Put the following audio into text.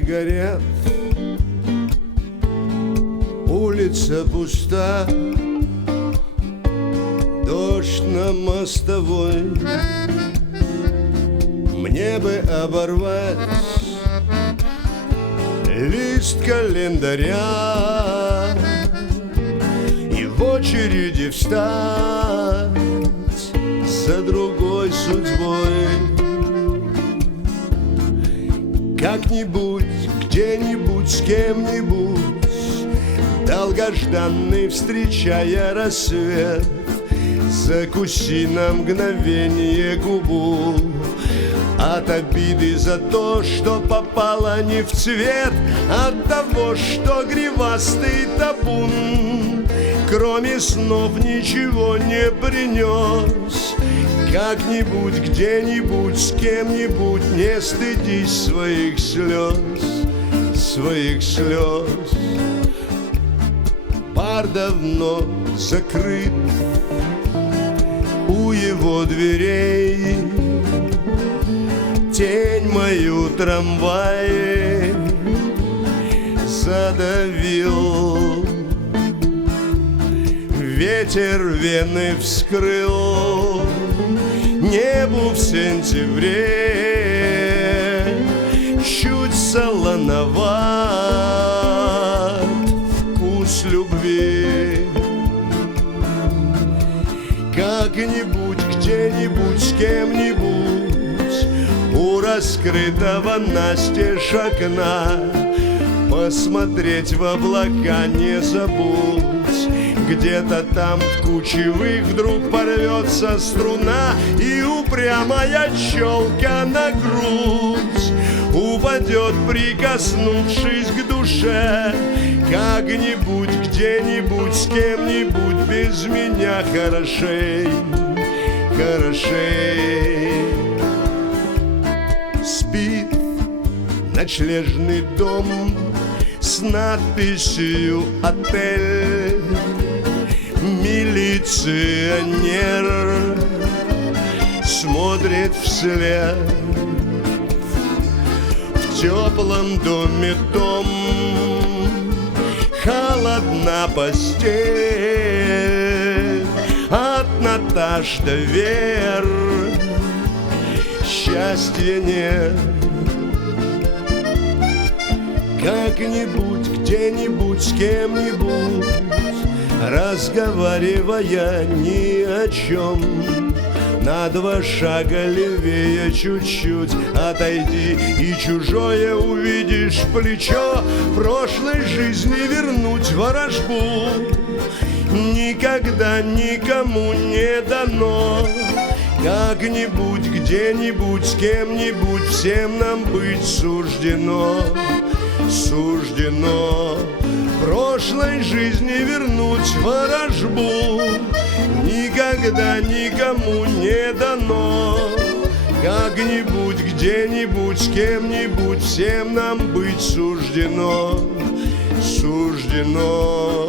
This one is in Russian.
не горят, улица пуста, дождь на мостовой. Мне бы оборвать лист календаря и в очереди встать за другой судьбой. Как-нибудь, где-нибудь, с кем-нибудь, долгожданный, встречая рассвет, закуси на мгновение губу от обиды за то, что попало не в цвет, от того, что гривастый табун кроме снов ничего не принес. Как-нибудь, где-нибудь, с кем-нибудь, не стыдись своих слез, своих слез. Бар давно закрыт у его дверей, тень мою трамвай задавил, ветер вены вскрыл. Небу в сентябре чуть солоноват вкус любви. Как-нибудь, где-нибудь, с кем-нибудь у раскрытого настежь окна посмотреть в облака не забудь. Где-то там в кучевых вдруг порвется струна, и упрямая челка на грудь упадет, прикоснувшись к душе. Как-нибудь, где-нибудь, с кем-нибудь без меня хорошей, хорошей. Спит ночлежный дом с надписью «Отель». Милиционер смотрит вслед. В теплом доме том холодна постель. От Наташ до Вер счастья нет. Как-нибудь, где-нибудь, с кем-нибудь, разговаривая ни о чем, на два шага левее чуть-чуть отойди, и чужое увидишь плечо. Прошлой жизни вернуть ворожбу никогда никому не дано. Как-нибудь, где-нибудь, с кем-нибудь, всем нам быть суждено, суждено. Прошлой жизни вернуть ворожбу никогда никому не дано. Как-нибудь, где-нибудь, с кем-нибудь, всем нам быть суждено, суждено.